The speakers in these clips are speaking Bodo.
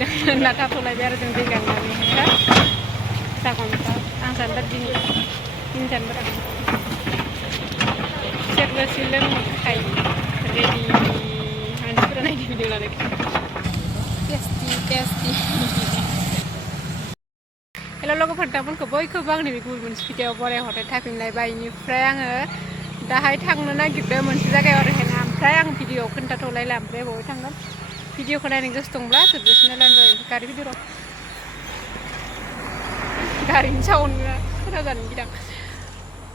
नाथाथ'लायबाय आरो जों दै गांनानै जागोन आं सानबाय दिनजानबो सेरबोसि लोंनो थाखाय रेडि मानसिफोरा नायनो भिडिअ लानाय टेस्टि हेल' लोगोफोर नोंथांमोनखौ बयखौबो आंनि बे गुबुन मोनसे भिडिअ बरायहरनाय थाफिनलायबाय बेनिफ्राय आङो दाहाय थांनो नागिरदों मोनसे जायगायाव आरोहायना ओमफ्राय आं भिडिअ खोन्थाथ'लायला ओमफ्राय बबाव थांगोन भिडिअखौ नायनो गोसो दंब्ला जोबजासिम नायलांजायो गारि भिडिअ गारिनि साउन्डआ खोनाजानो गिदां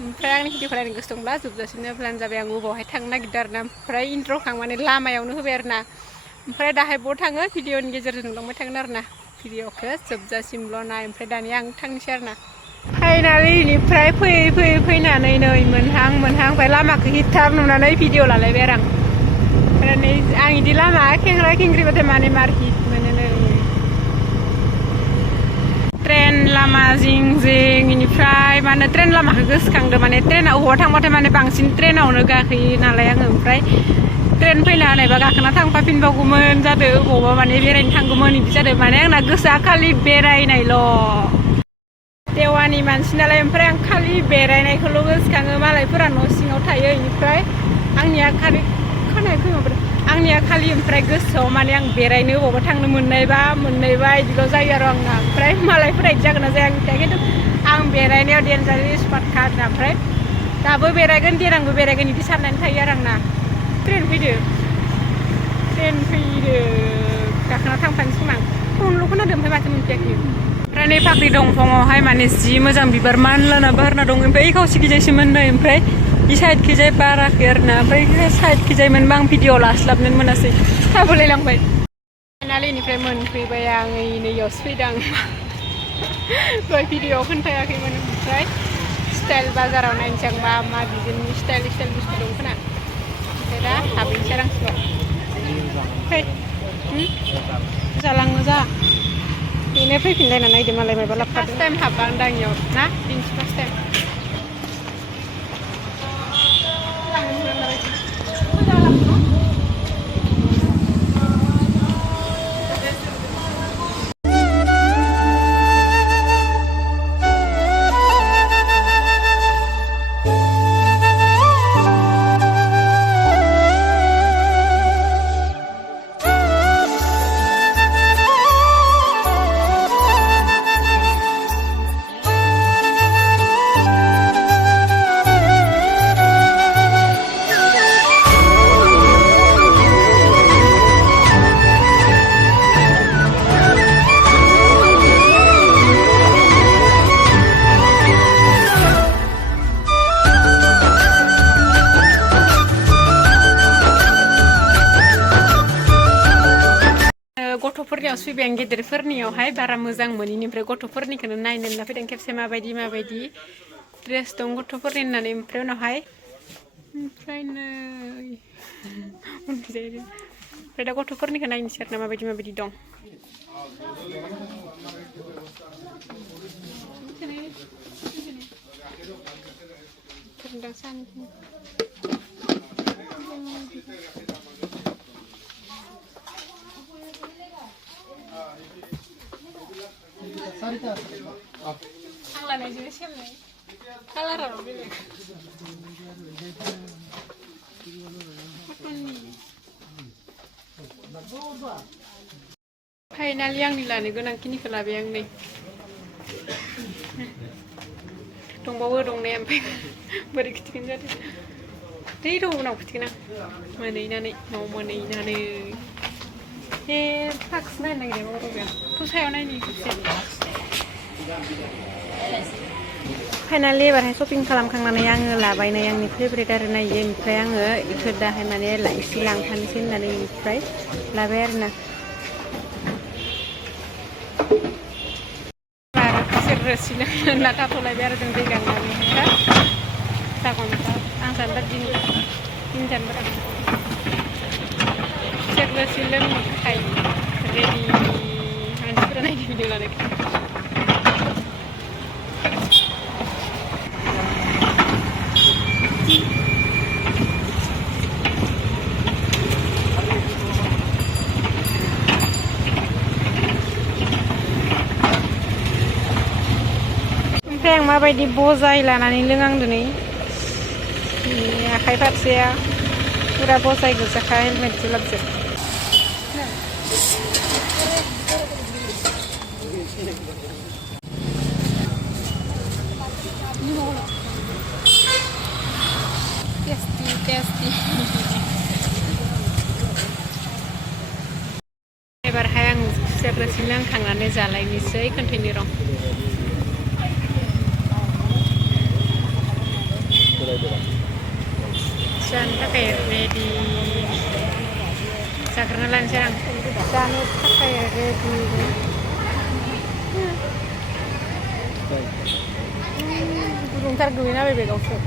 ओमफ्राय आंनि भिडिअखौ नायनो गोसो दंब्ला जोबजासिमनो प्लान जाबाय आं बबावहाय थांनो नागिरदों आरोना ओमफ्राय इन्ट्र'खां माने लामायावनो होबाय आरोना ओमफ्राय दाहाय बबाव थाङो भिडिअनि गेजेरजों नुलांबाय थागोन आरोना भिडिअखौ जोबजासिमल' नाय ओमफ्राय दानिया आं थांनोसै आरोना फाइनालि इनिफ्राय फैनानै नै मोनहां ओमफ्राय लामाखौ हिटार नुनानै भिडिअ लालायबाय आरो आं नै आं बिदि लामा खेंख्रा खेंख्रिबाथाय माने मार हिट मोनो नै ट्रेन लामा जिं इनिफ्राय माने ट्रेन लामाखौ गोसोखांदो माने ट्रेनाव अबावबा थांबाथाय माने बांसिन ट्रेनावनो गाखोयो नालाय आङो ओमफ्राय ट्रेन फैना होनायबा गाखोना थांफाफिनबावगौमोन जादों अबावबा माने बेरायनो थांगौमोन बिदि जादों माने आंना गोसोआ खालि बेरायनायल' देवानि मानसि नालाय ओमफ्राय आं खालि बेरायनायखौल' गोसोखाङो मालायफोरा न' सिङाव थायो बेनिफ्राय आंनिया खालि आंनिया खालि ओमफ्राय गोसोआव माने आं बेरायनो अबावबा थांनो मोननायबा बिदिल' जायो आरो आंना ओमफ्राय मालायफोरा बिदि जागोन ना जाया आं मिथिया खिन्थु आं बेरायनायाव डेन्जार एक्सपार्टखा आरोना ओमफ्राय दाबो बेरायगोन देनांबो बेरायगोन बिदि साननानै थायो आरो आंना ट्रेन फैदो गाखोना थांफानोसै खोमा फनल' खोनादों ओमफ्राय माथो मोनफैयाखै ओमफ्राय नै फाख्रि दंफाङावहाय माने जि मोजां बिबार मानलाना बारना दं ओमफ्राय खावसेखिजायसोमोन नै ओमफ्राय इ साइडखिजाय बाराखै आरोना ओमफ्राय साइडखिजायमोनबा आं भिडिअ लास्लाबनो मोनासै थाबोलायलांबाय फाइनालिनिफ्राय मोनफैबाय आं नैयावसो फैदों दहाय भिडिअ खोन्थायाखैमोन ओमफ्राय स्टाइल बाजाराव नायनोसै आं मा डिजाइननि स्टाइल बुस्थु दं खोना ओमफ्राय दा हाबैनोसै आं सिङाव फै जालाङो जा बेनो फैफिनलायना नायदो मालाय माबा लाबोफादों फार्स्ट टाइम हाबबाय आं दानियाव ना बेनोसै फार्स्ट टाइम गथ'फोरनियाव फैबाय आं गेदेरफोरनियावहाय बारा मोजां मोनिनिफ्राय गथ'फोरनिखौनो नायनो होनना फैदों खेबसे माबायदि ड्रेस दं गथ'फोरनि होननानै ओमफ्राय उनावहाय ओमफ्राय नै ओमफ्राय दा गथ'फोरनिखौ नायनोसै आरोना माबायदि दं आंलानायजों सेमनाय कालाराव बेलेग फाइनालि आंनि लानो गोनांखिनिखौ लाबाय आं नै दंबावो दंनाया ओमफ्राय बोरै खिथिगोन जादों दै उनाव खिथिगोन आं मोनहैनानै न'आव मोनहैनानै फाक्स नायनो नागिरदों बर'आ फुसायाव नायनो खेबसे फाइनालि एबारहाय शपिं खालामखांनानै आङो लाबाय नै आंनि फेभरेट आरो नायो ओमफ्राय आङो बेखौ दाहाय माने एसे लांफानोसै होननानै बेनिफ्राय लाबाय आरोना रोसि लोंना थाथ'लायबाय आरो जों दै गांनानै जागोन आं सानबाय दिनजानबो सेरबोसि लोंनो थाखाय रेडि मानसिफोरा नायनो भिडिअ लानाय ओमफ्राय आं माबायदि बजाय लानानै लोङां दिनै आखाइ फारसेया पुरा बजाय गोजाखा हेलमेट जुलाबजों टेस्टी एबारहाय आं खुसियाग्रासिम नांखांनानै जालायनोसै कन्टिनिउ रं जानो थाखाय रेडि जाग्रोना लानोसै आं जानो थाखाय रेडि गुदुंथार गैया बे बेगावसो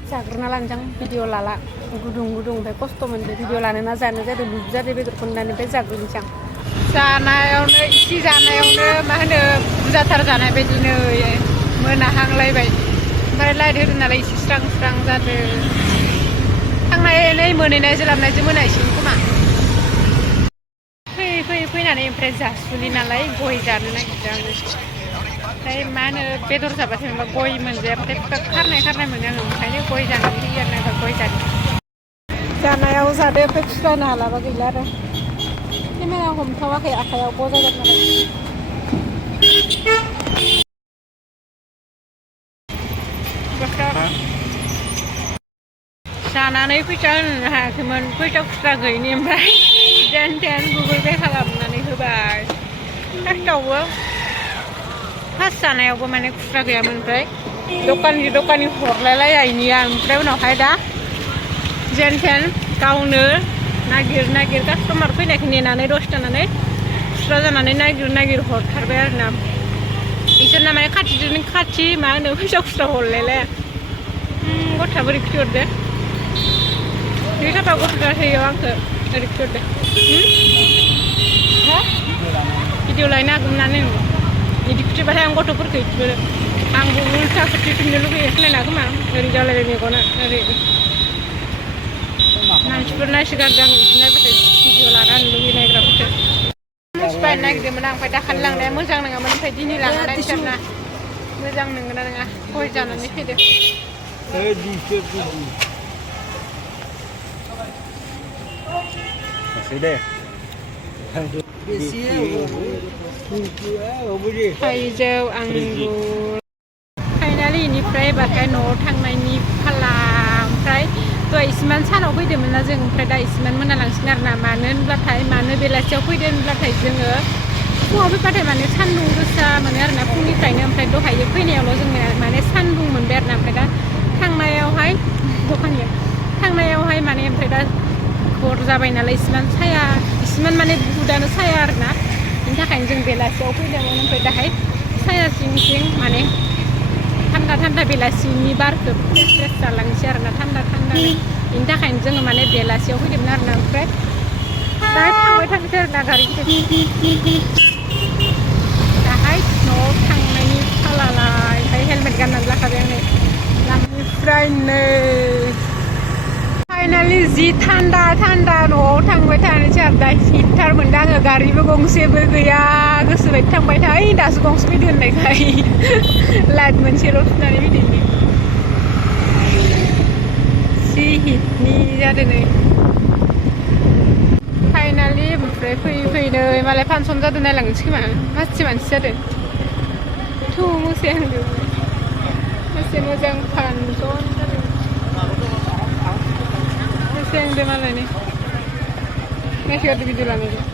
जाग्रोना लानोसै भिडिअ लाला गुदुं ओमफ्राय खस्थ' मोनदों भिडिअ लानो ना जानो जादों लुज जादों बेदरखौ नुनानै जाग्रोनोसै आं जानायावनो इसे जानायावनो मा होनो बुरजाथार जानाय बायदिनो मोनाहांलायबाय ओमफ्राय लाइट होदों नालाय इसे स्रां स्रां जादों थांनानै मोनहैनाय जोलाबनायजों मोनायसिगोन खोमा फैनानै ओमफ्राय जासुलि नालाय गय जानो नागिरदों आङो ओमफ्राय मा होनो बेदर जाबाथाय माबा गय मोनजायाबाथाय खारनाय मोनो आङो ओंखायनो गय जानानै फैयो आरो ना गय जानायाव जादों ओमफ्राय फुस्लायनो हालाबा गैला आरो केमेरा हमथावाखै आखाइयाव बजायगोन नालाय जानानै फैसा होनो हायाखैमोन फैसा खुस्रा गैयिनि ओमफ्राय जेन गुगोल पे खालामनानै होबाय फार्स्ट जानायावबो माने खुस्रा गैयामोन ओमफ्राय दखानि हरलायलायनिया ओमफ्राय उनावहाय दा जेन गावनो नागिर कास्टमार फैनायखौ नेनानै दसे थानानै खुस्रा जानानै नागिर हरथारबाय आरो ना इसोरना माने खाथिजों खाथि मा होनो फैसा खुस्रा हरलायलाया गथा बोरै खिथहरदो बे थाबा गथ'आ होयो आंखौ ओरै खिथहरदो भिडिअ लायनो हागौमोन ना नों बिदि खिथिबाथाय आं गथ'फोरखौ खिथहरो आंबो उल्था खिथिफिननो लुगैयो खोनाया खोमा ओरै जालायबाय मेगना ओरै मानसिफोर नायसोगारदों आं बिदि नायबाथाय भिडिअ लानो लुगैयो नायग्राफोरखौ बायनो नागिरदोंमोन आं ओमफ्राय दाखालि लांनाया मोजां नङामोन ओमफ्राय दिनै लांनो नागिरदों मोजां नंगौना नङा गय जानानै फैदो थाइजौ आंगुर फाइनालि इनिफ्राय एबारहाय न'आव थांनायनि फाला ओमफ्राय दहाय इसिमान सानाव फैदोंमोन ना जों ओमफ्राय दा इसिमान मोनालांसिगोन आरो ना मानो बेलासियाव फैदों होनब्लाथाय जोङो फुङाव फैबाथाय माने सान्दुं गोसा मोनो आरो ना फुंनिफ्रायनो ओमफ्राय दहायो फैनायावल' जोङो माने सान्दुं मोनबाय आरो ना ओमफ्राय दा थांनायावहाय माने ओमफ्राय दा हर जाबाय नालाय इसिमान माने बुहुदानो साया आरो ना बिनि थाखायनो जों बेलासियाव फैदोंमोन ओमफ्राय दाहाय साया सिं माने थान्दा बेलासिनि बारखौ फ्रेस जालांसै आरो ना थान्दा बिनि थाखायनो जोङो माने बेलासियाव फैदोंमोन आरो ना ओमफ्राय दाहाय थांबाय थानोसै आरो ना गारिखौ दाहाय न'आव थांनायनि फालालाय ओमफ्राय हेलमेट गाननानै लाखाबाय आङो लामानिफ्राय नै फाइनालि जि थान्दा न'आव थांबाय थानोसै आरो दा हिटथार मोनदों आङो गारिबो गंसेबो गैया गोसोबायदि थांबाय थाय दासो गंसे फैदो होननायखाय लाइट मोनसेल' थुनानै फैदों जि हिटनि जादों नै फाइनालि ओमफ्राय फैनो मालाय फांसन जादों नायलांनोसै खोमा मानसि जादों मोसाहांदों एसे मोजां फांसन जादों मोसाहांदों मालाय नै नायसोगारदों भिडिअ लानायखौ